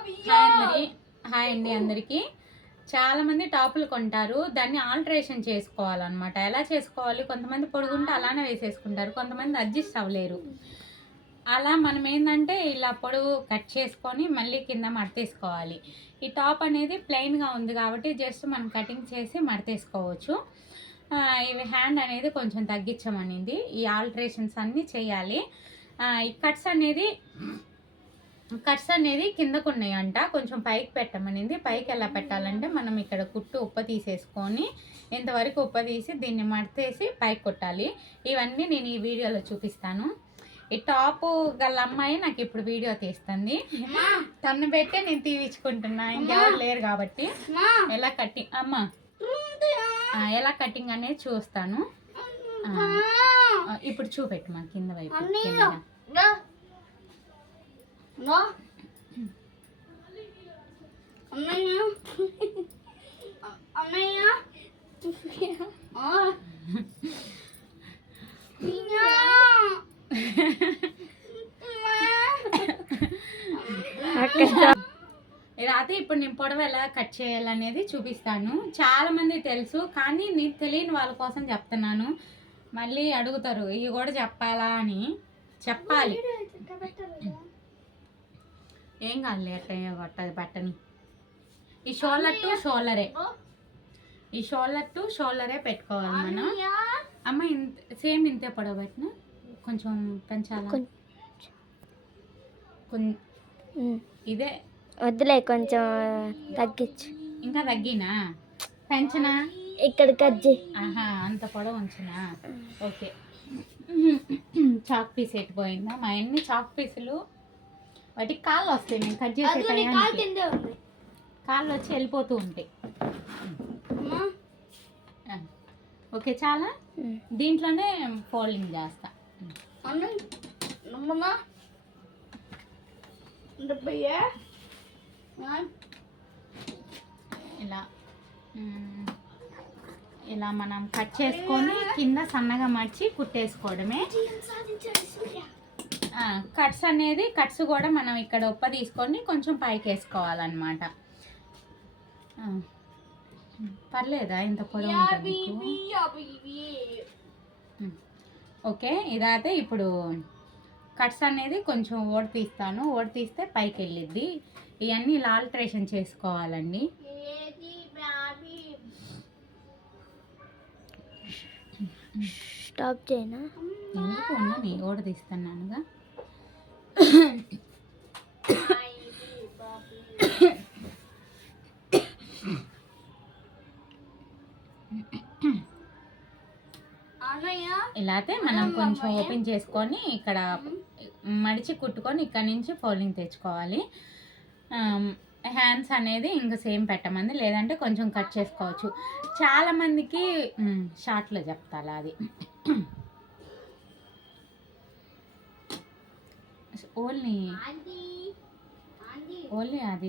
Hi అందరి hi అండి అందరికీ. చాలా మంది టాపులు కొంటారు. దాన్ని ఆల్టరేషన్ చేసుకోవాలన్నమాట. ఎలా చేసుకోవాలి? కొంతమంది పొడుగుంటే అలానే వేసేసుకుంటారు. కొంతమంది అడ్జస్ట్ అవ్వలేరు. అలా మనం ఏంటంటే ఇలా పొడవు కట్ చేసుకొని మళ్ళీ కింద మడతేసుకోవాలి. ఈ టాప్ అనేది ప్లెయిన్గా ఉంది కాబట్టి జస్ట్ మనం కటింగ్ చేసి మడతేసుకోవచ్చు. ఇవి హ్యాండ్ అనేది కొంచెం తగ్గించమనింది. ఈ ఆల్టరేషన్స్ అన్నీ చేయాలి. ఈ కట్స్ అనేది కట్స్ అనేది కిందకు ఉన్నాయంట కొంచెం పైకి పెట్టమనింది. పైకి ఎలా పెట్టాలంటే మనం ఇక్కడ కుట్టు ఉప్ప తీసేసుకొని ఇంతవరకు ఉప్ప తీసి దీన్ని మడతేసి పైకి కొట్టాలి. ఇవన్నీ నేను ఈ వీడియోలో చూపిస్తాను. ఈ టాప్ గల అమ్మాయి నాకు ఇప్పుడు వీడియో తీస్తుంది. తను పెట్టే నేను తీపించుకుంటున్నా ఇంకెవరు లేరు కాబట్టి. ఎలా కట్టింగ్ అమ్మ! ఎలా కటింగ్ అనేది చూస్తాను. ఇప్పుడు చూపెట్టు మా కింద వైపు. రాత్రి ఇప్పుడు నేను పొడవ ఎలా కట్ చేయాలనేది చూపిస్తాను. చాలా మంది తెలుసు కానీ నీకు తెలియని వాళ్ళ కోసం చెప్తున్నాను. మళ్ళీ అడుగుతారు ఇవి కూడా చెప్పాలా? అని. చెప్పాలి. ఏం కాదులే అట్ట కొట్టది బట్టని. ఈ షోల్డర్ టు షోల్డరే ఈ షోల్డర్ టు షోల్డరే పెట్టుకోవాలి మనం. అమ్మ ఇంత సేమ్ ఇంతే పొడవ పెట్టిన? కొంచెం పెంచాలా? ఇదే. వద్దులే కొంచెం తగ్గించు. ఇంకా తగ్గినా? పెంచనా? ఇక్కడ కజ్జి ఆహా అంత పొడవు ఉంచునా? ఓకే. చాక్ పీస్ ఎట్టిపోయిందా మా అన్ని చాక్ పీసులు వాటికి కాళ్ళు వస్తాయి నేను కట్ చేసే టయానికి. కాళ్ళు వచ్చి వెళ్ళిపోతూ ఉంటాయి. ఓకే చాలా? దీంట్లోనే ఫోల్డింగ్ చేస్తా. ఇలా ఇలా మనం కట్ చేసుకొని కింద సన్నగా మడిచి కుట్టేసుకోవడమే. కట్స్ అనేది కట్స్ కూడా మనం ఇక్కడ ఉప్ప తీసుకొని కొంచెం పైకి వేసుకోవాలన్నమాట. పర్లేదా ఇంత పొడవు. ఓకే ఇదైతే ఇప్పుడు కట్స్ అనేది కొంచెం ఓడి తీస్తాను. ఓడి తీస్తే పైకి వెళ్ళిద్ది. ఇవన్నీ ఇలా ఆల్టరేషన్ చేసుకోవాలండి. స్టాప్ చేయనా? ఎందుకు ఉన్నది? ఓడ తీస్తున్నానుగా. ఇలా అయితే మనం కొంచెం ఓపెన్ చేసుకొని ఇక్కడ మడిచి కుట్టుకొని ఇక్కడ నుంచి ఫోల్డింగ్ తెచ్చుకోవాలి. హ్యాండ్స్ అనేది ఇంకా సేమ్ పెట్టమంది లేదంటే కొంచెం కట్ చేసుకోవచ్చు. చాలా మందికి షార్ట్లో చెప్తాలా అది. ఓన్లీ ఓన్లీ అది